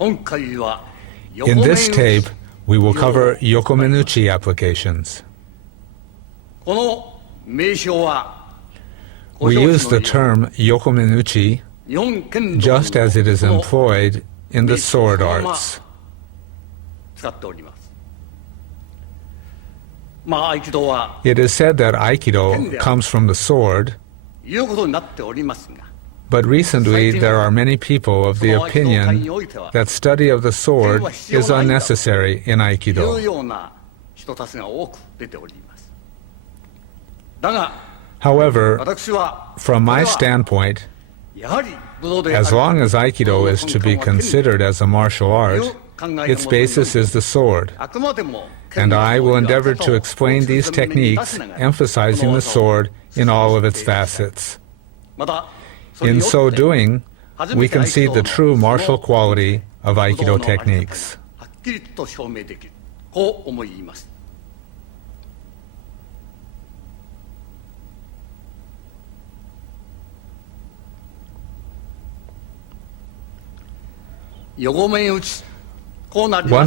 In this tape, we will cover Yokomenuchi applications. We use the term Yokomenuchi just as it is employed in the sword arts. It is said that Aikido comes from the sword, but recently there are many people of the opinion that study of the sword is unnecessary in Aikido. However, from my standpoint, as long as Aikido is to be considered as a martial art, its basis is the sword, and I will endeavor to explain these techniques emphasizing the sword in all of its facets. In so doing, we can see the true martial quality of Aikido techniques. One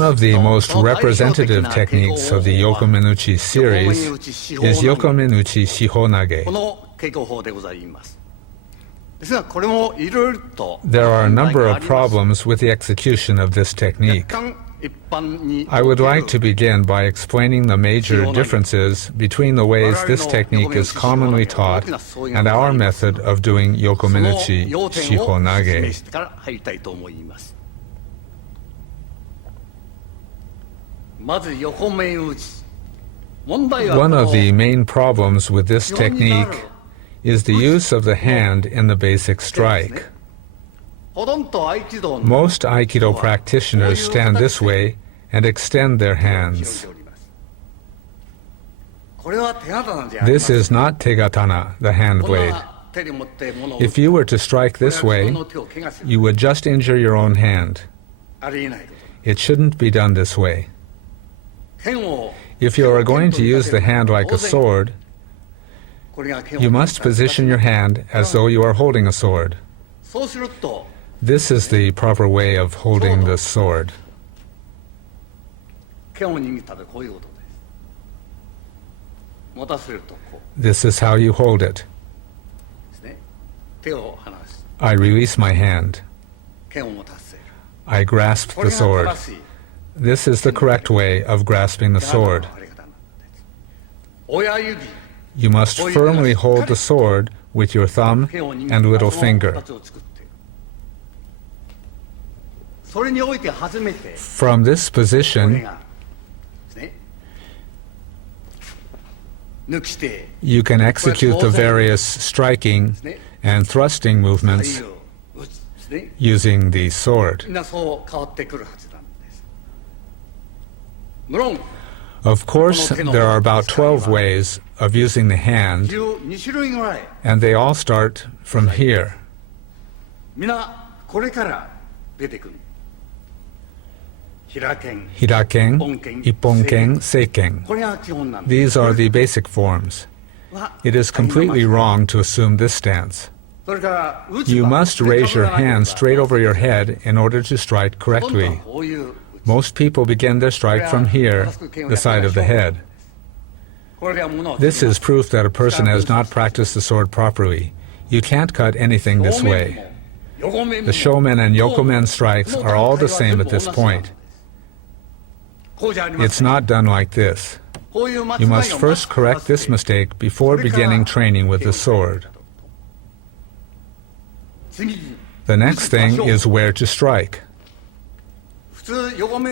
of the most representative techniques of the Yokomenuchi series is Yokomenuchi Shihonage. There are a number of problems with the execution of this technique. I would like to begin by explaining the major differences between the ways this technique is commonly taught and our method of doing Yokomenuchi Shihonage. One of the main problems with this technique is the use of the hand in the basic strike. Most Aikido practitioners stand this way and extend their hands. This is not tegatana, the hand blade. If you were to strike this way, you would just injure your own hand. It shouldn't be done this way. If you are going to use the hand like a sword, you must position your hand as though you are holding a sword. This is the proper way of holding the sword. This is how you hold it. I release my hand. I grasp the sword. This is the correct way of grasping the sword. You must firmly hold the sword with your thumb and little finger. From this position, you can execute the various striking and thrusting movements using the sword. Of course, there are about 12 ways of using the hand, and they all start from here. Hiraken, Ipponken, Seiken. These are the basic forms. It is completely wrong to assume this stance. You must raise your hand straight over your head in order to strike correctly. Most people begin their strike from here, the side of the head. This is proof that a person has not practiced the sword properly. You can't cut anything this way. The shomen and yokomen strikes are all the same at this point. It's not done like this. You must first correct this mistake before beginning training with the sword. The next thing is where to strike.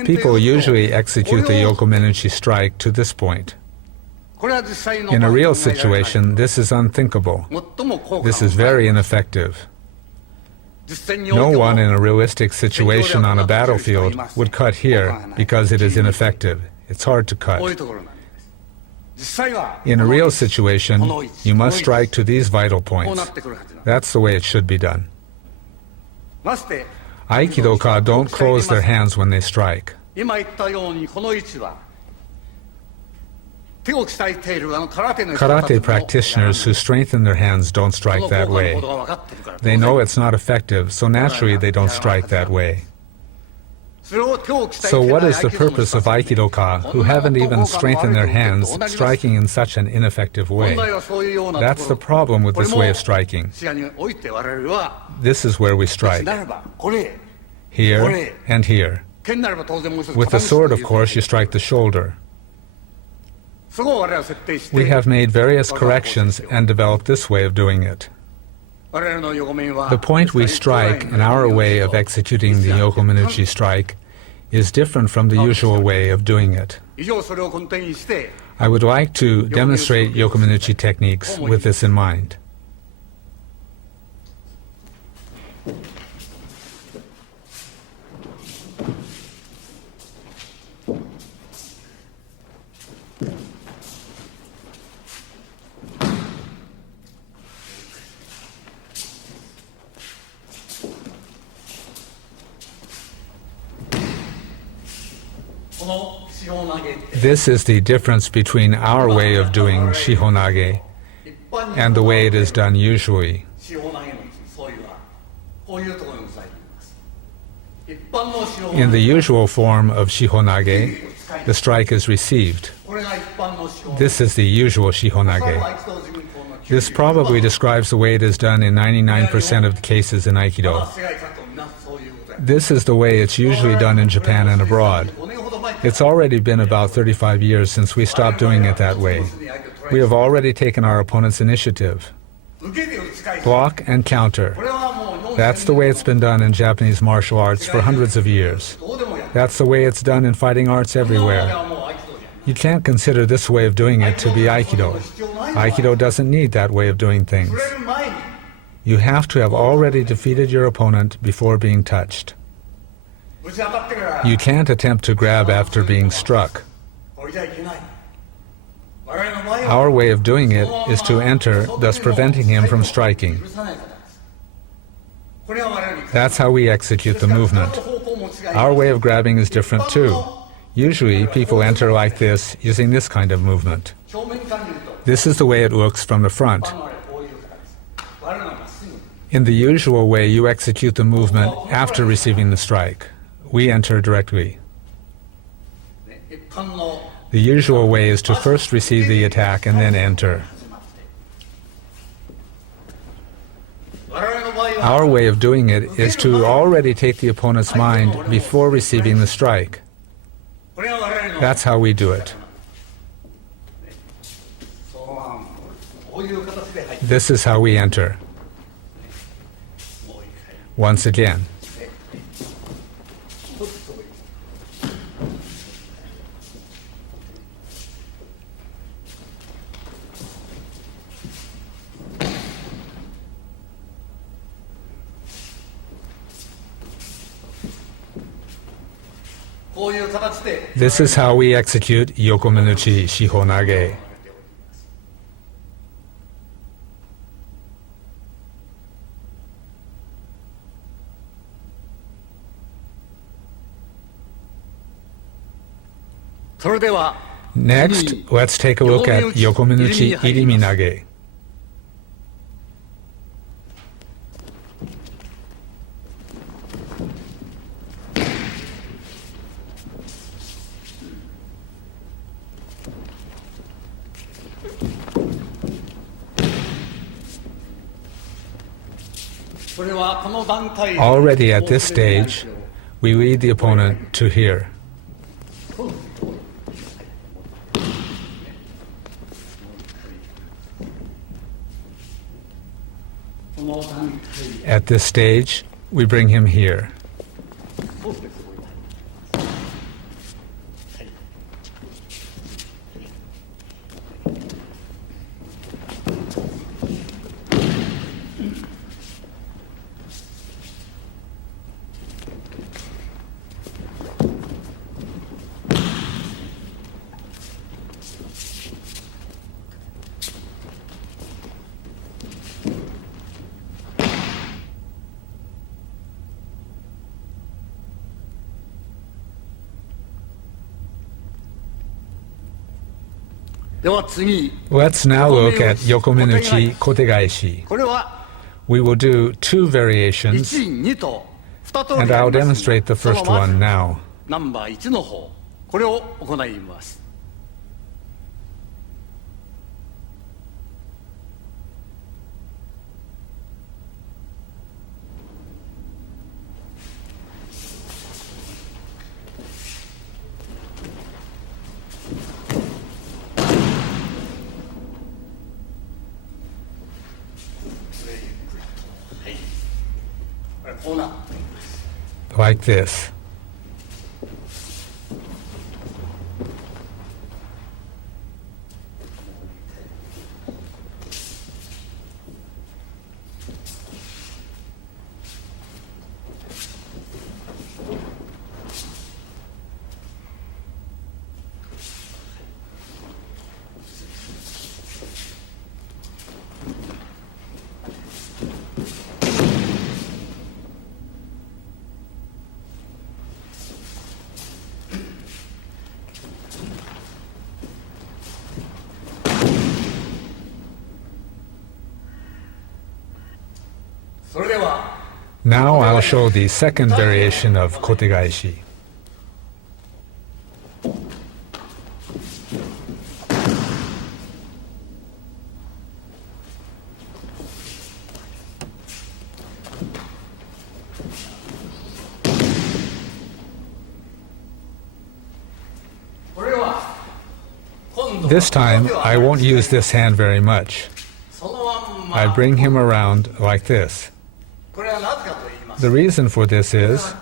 People usually execute the Yokomenuchi strike to this point. In a real situation, this is unthinkable. This is very ineffective. No one in a realistic situation on a battlefield would cut here because it is ineffective. It's hard to cut. In a real situation, you must strike to these vital points. That's the way it should be done. Aikidoka don't close their hands when they strike. Karate practitioners who strengthen their hands don't strike that way. They know it's not effective, so naturally they don't strike that way. So what is the purpose of Aikido-ka, who haven't even strengthened their hands, striking in such an ineffective way? That's the problem with this way of striking. This is where we strike. Here and here. With the sword, of course, you strike the shoulder. We have made various corrections and developed this way of doing it. The point we strike in our way of executing the Yokomenuchi strike is different from the usual way of doing it. I would like to demonstrate Yokomenuchi techniques with this in mind. This is the difference between our way of doing shihonage and the way it is done usually. In the usual form of shihonage, the strike is received. This is the usual shihonage. This probably describes the way it is done in 99% of the cases in Aikido. This is the way it's usually done in Japan and abroad. It's already been about 35 years since we stopped doing it that way. We have already taken our opponent's initiative. Block and counter. That's the way it's been done in Japanese martial arts for hundreds of years. That's the way it's done in fighting arts everywhere. You can't consider this way of doing it to be Aikido. Aikido doesn't need that way of doing things. You have to have already defeated your opponent before being touched. You can't attempt to grab after being struck. Our way of doing it is to enter, thus preventing him from striking. That's how we execute the movement. Our way of grabbing is different too. Usually people enter like this, using this kind of movement. This is the way it looks from the front. In the usual way, you execute the movement after receiving the strike. We enter directly. The usual way is to first receive the attack and then enter. Our way of doing it is to already take the opponent's mind before receiving the strike. That's how we do it. This is how we enter. Once again. This is how we execute Yokomenuchi Shihonage. Next, let's take a look at Yokomenuchi Iriminage. Already at this stage, we lead the opponent to here. At this stage, we bring him here. Let's now look at Yokomenuchi Kotegaeshi. We will do two variations. And I'll demonstrate the first one now. ナンバー1の方、これを行います。Like this. Now I'll show the second variation of kotegaishi. This time, I won't use this hand very much. I bring him around like this. The reason for this is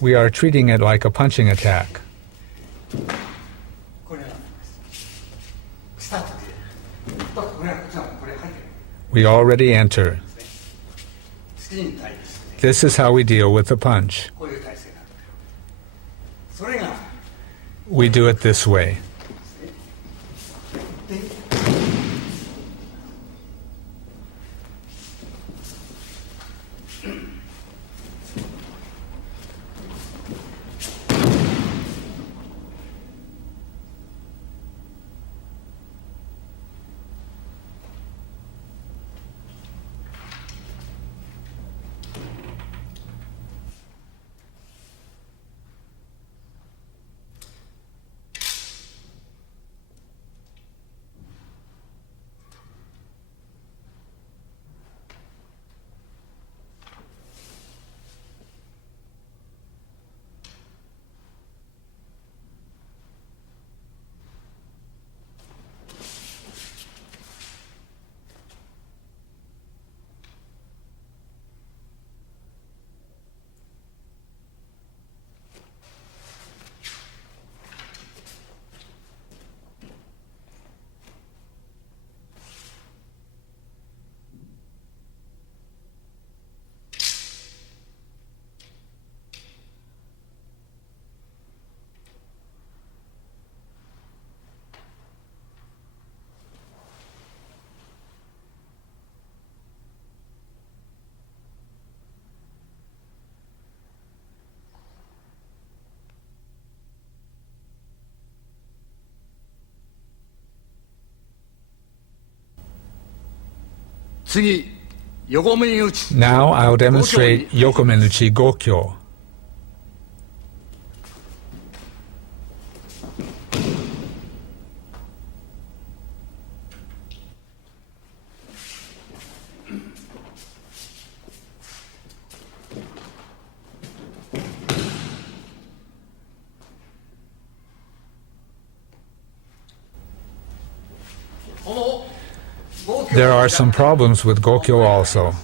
we are treating it like a punching attack. We already enter. This is how we deal with the punch. We do it this way. Now I'll demonstrate Yokomenuchi Gokyo. There are some problems with Gokyo also.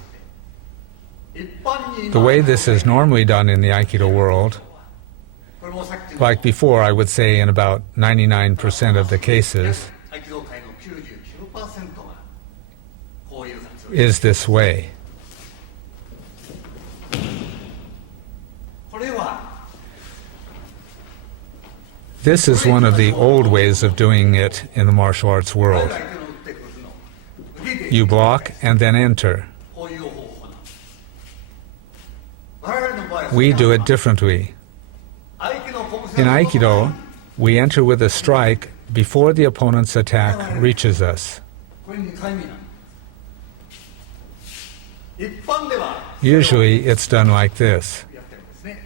The way this is normally done in the Aikido world, like before, I would say in about 99% of the cases, is this way. This is one of the old ways of doing it in the martial arts world. You block and then enter. We do it differently. In Aikido, we enter with a strike before the opponent's attack reaches us. 一般では Usually it's done like this. やってるんですね。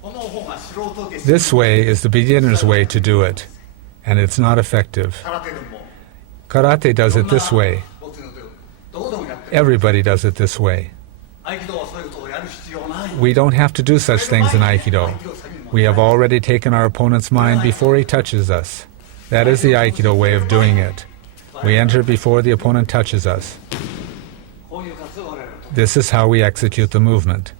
この方が素人受け This way is the beginner's way to do it, and it's not effective. 空手でも Karate does it this way. ボクシングでもどこでもやってる。 Everybody does it this way. 合気道はそういうことをやる必要ない。 We don't have to do such things in Aikido. We have already taken our opponent's mind before he touches us. That is the Aikido way of doing it. We enter before the opponent touches us. こういう活動を我々はと This is how we execute the movement.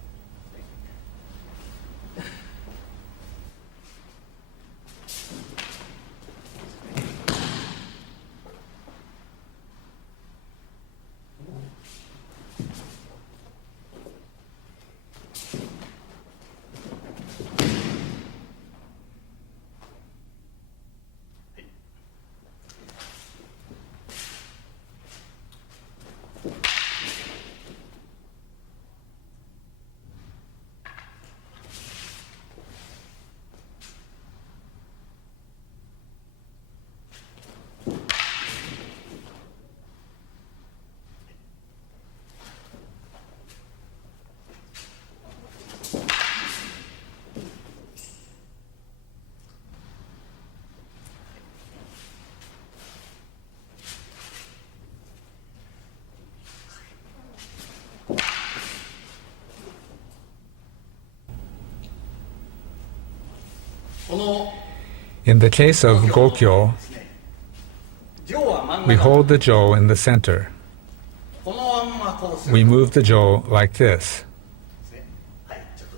この In the case of Gokyo, 上は真ん we 中 hold the jo in the center. このまんまこうする We move the jo like this. ですね。はい、ちょっと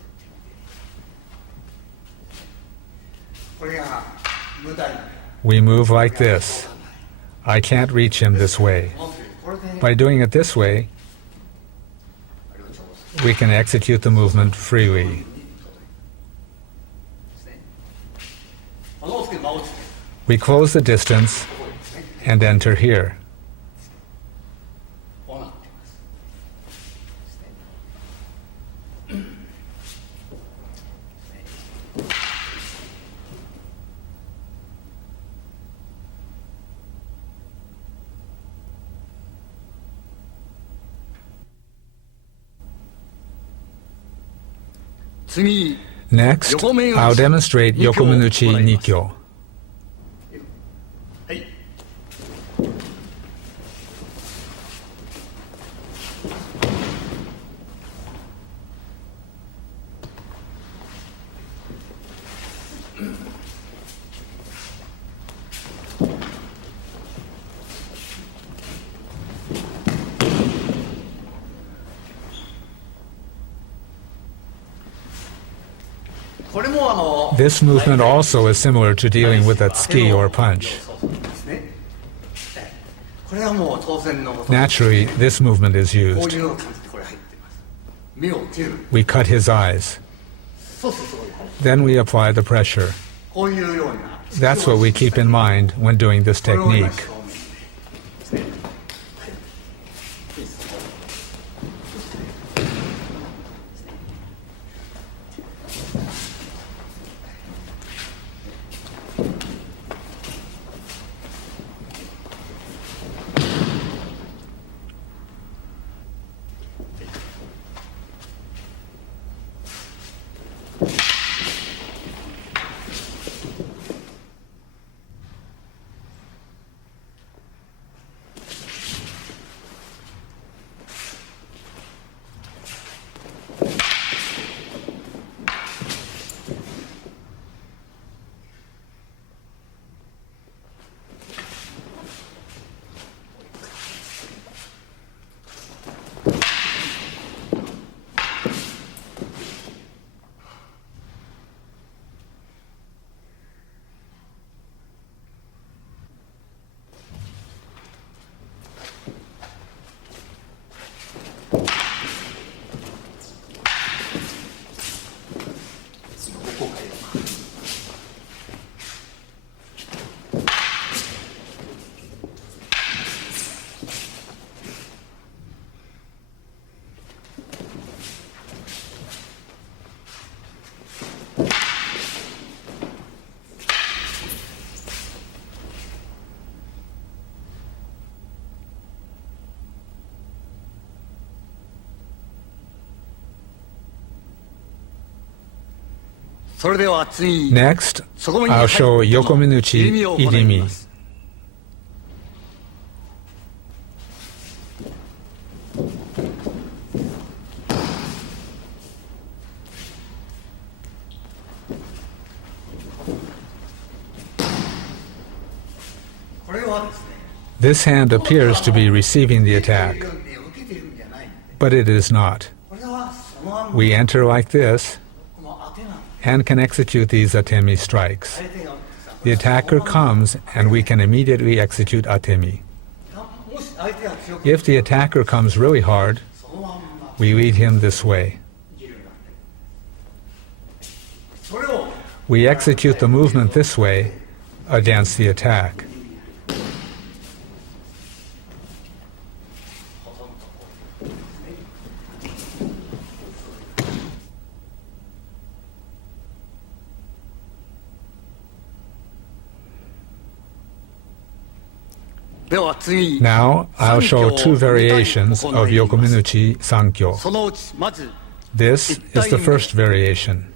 これが無駄に We move like this. I can't reach him this way. これで By doing it this way, あれを調整 we can execute the movement freely. ですね。このつけ間をつけ We close the distance ここですね。 and enter here. こうなっています。ですね。次 Next, I'll demonstrate Yokomenuchi Nikyo. はい。これもThis movement also is similar to dealing with a tsuki or punch. ですね。これはもう当然のこと。 Naturally, this movement is こう used. いう感じでこれ入ってます。目を切る。 We cut his eyes. そうするとこういう入る Then we apply the pressure. こういうような。 That's what we keep in mind when doing this これを今 technique. 正面でですね。はい。いいですね。Next, I'll show Yokomenuchi Irimi. This hand appears to be receiving the attack, but it is not. We enter like this and can execute these atemi strikes. The attacker comes and we can immediately execute atemi. If the attacker comes really hard, we lead him this way. We execute the movement this way against the attack. Now, I'll show two variations of Yokomenuchi Sankyo. This is the first variation.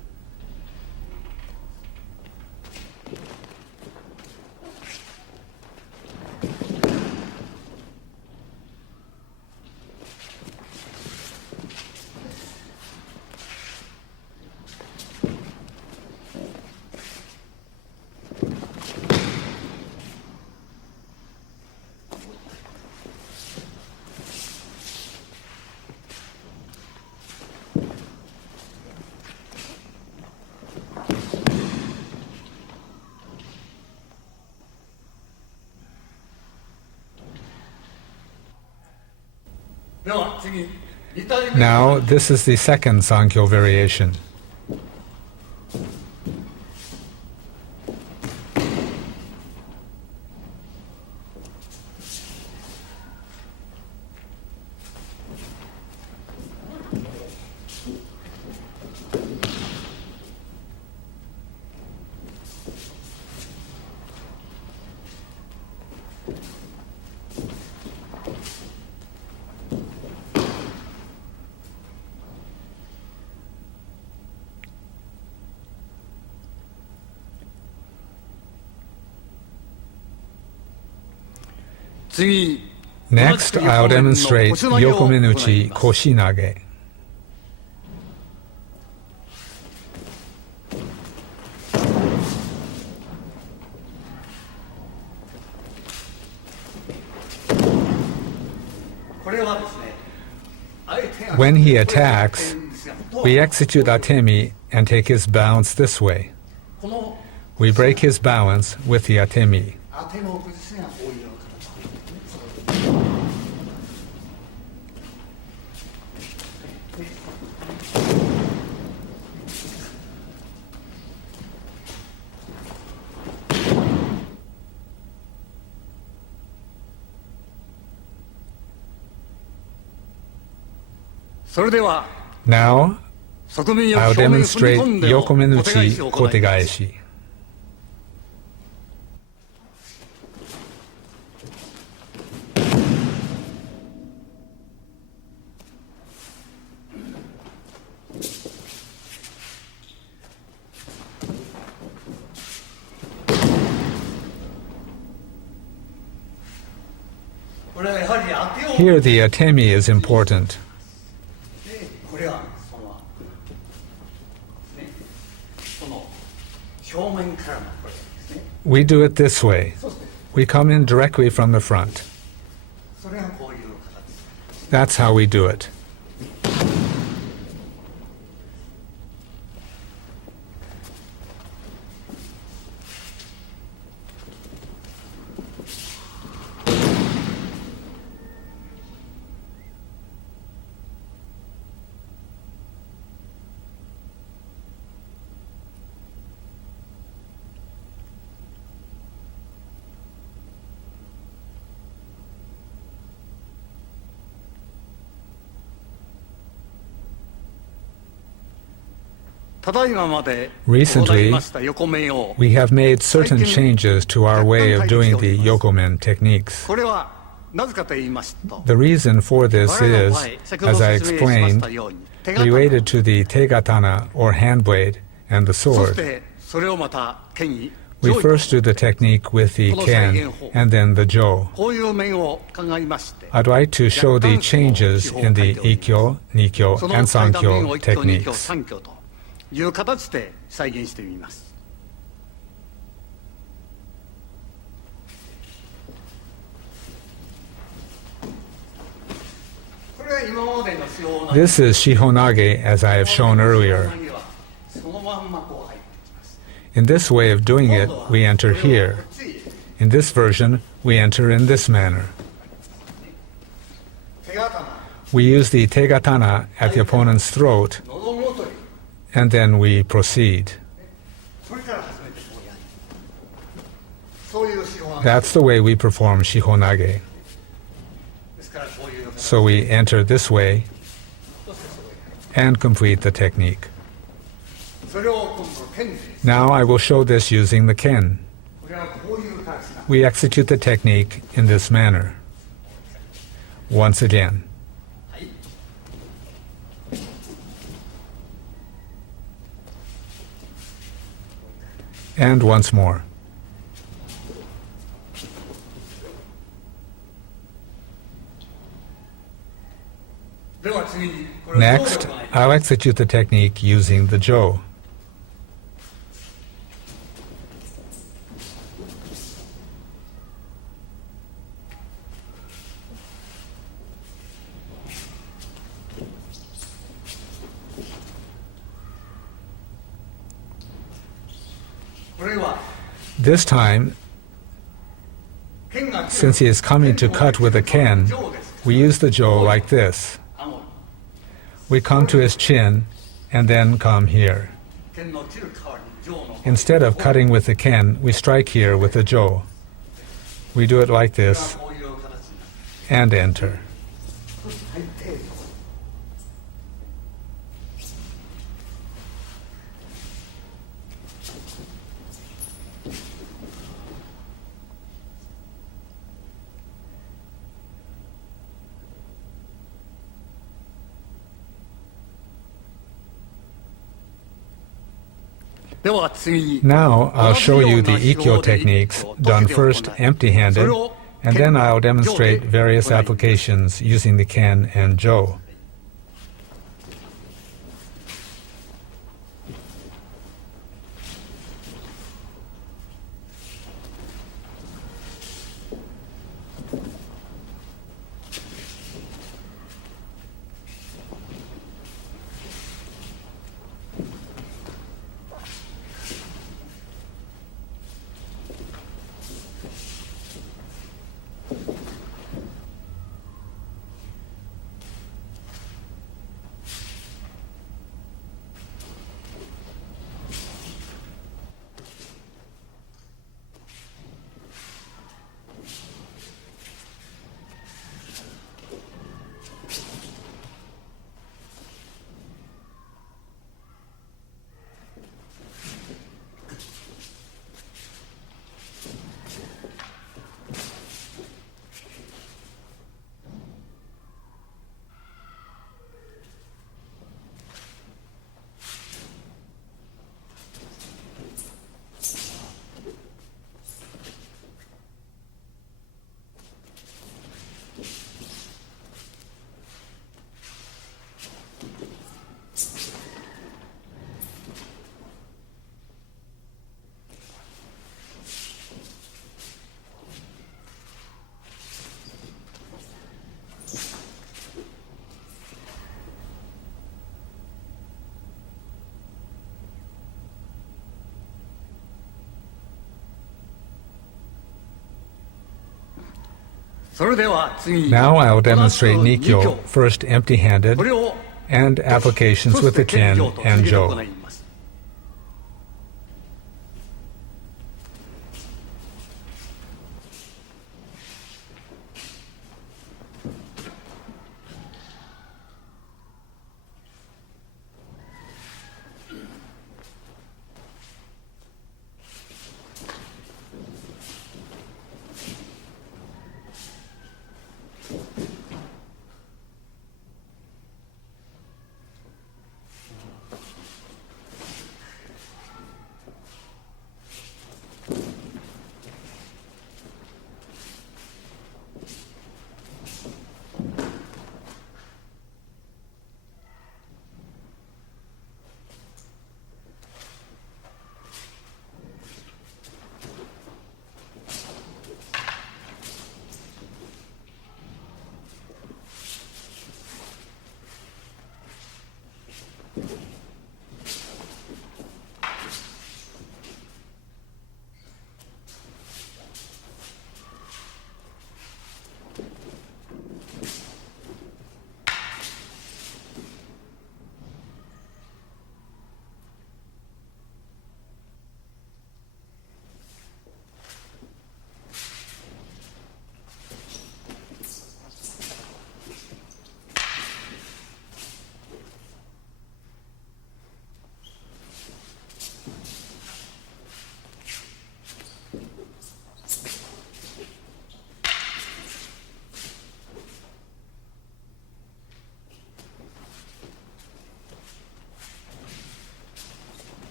Now, this is the second Sankyo variation. Next, I'll demonstrate Yokomenuchi Koshinage. When he attacks, we execute atemi and take his balance this way. We break his balance with the atemi. Now, I'll demonstrate Yokomenuchi Kotegaeshi. Here the atemi is important. We do it this way. We come in directly from the front. That's how we do it. Recently, we have made certain changes to our way of doing the Yokomen techniques. The reason for this is, as I explained, related to the tegatana or hand blade and the そし sword. てそれをまた剣に We 上位 first do the technique with the ken and then the jo. こういう面を鑑みまして I'd like to show the changes in the ikkyo, nikyo, その and 書いた面 sankyo を一挙二挙 techniques. 三挙という形で再現してみます。これは今までの手法なんです This is shihonage as I have shown earlier. そのまんまこう入ってきます。 In this way of doing it, we enter here. In this version, we enter in this manner. 手刀 We use the tegatana at the opponent's throat, 喉元に and then we proceed. それから初めてこうやる。そういう手法なん That's the way we perform shihonage. ですからこういうのが So we enter this way そしてそこへ入る and complete the technique. それを今度剣で Now I will show this using the ken. これはこういう形なんです。 We execute the technique in this manner. Once again. はい。 And once more. では次にこれを Next, 動力がない I'll execute the technique using the jo. これは This time, 剣が since he is coming to cut with a ken, 上です。 we use the jo like this. 顎 We come to his chin and then come here. 剣の切る代わりに上の Instead of cutting with the ken, we strike here with the jo. We do it like this こういう形になる and enter. 最低限 では次に Now I'll show you the ikkyo techniques done first empty-handed, and then I'll demonstrate various applications using the ken and jo. Now I'll demonstrate Nikyo, first empty-handed, and applications with the ken and jo.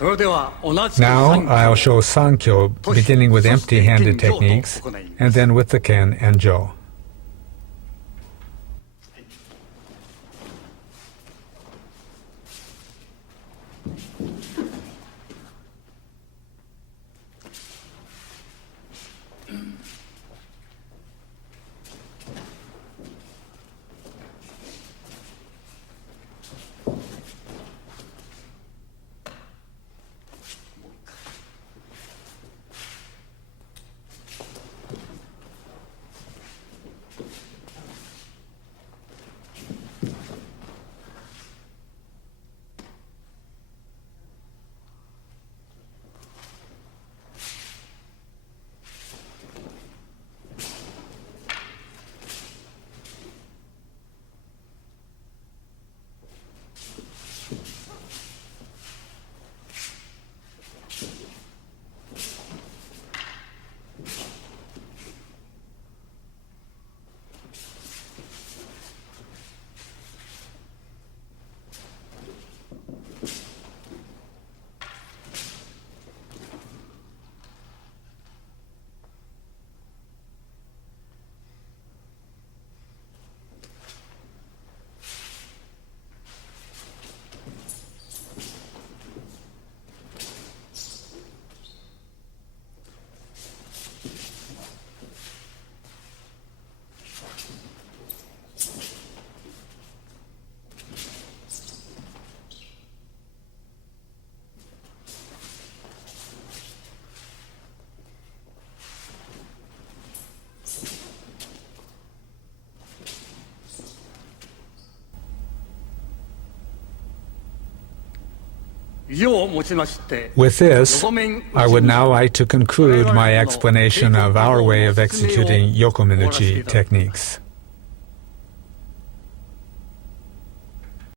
Now I'll show Sankyo beginning with empty-handed techniques and then with the Ken and Jo. With this, I would now like to conclude my explanation of our way of executing Yokomenuchi techniques.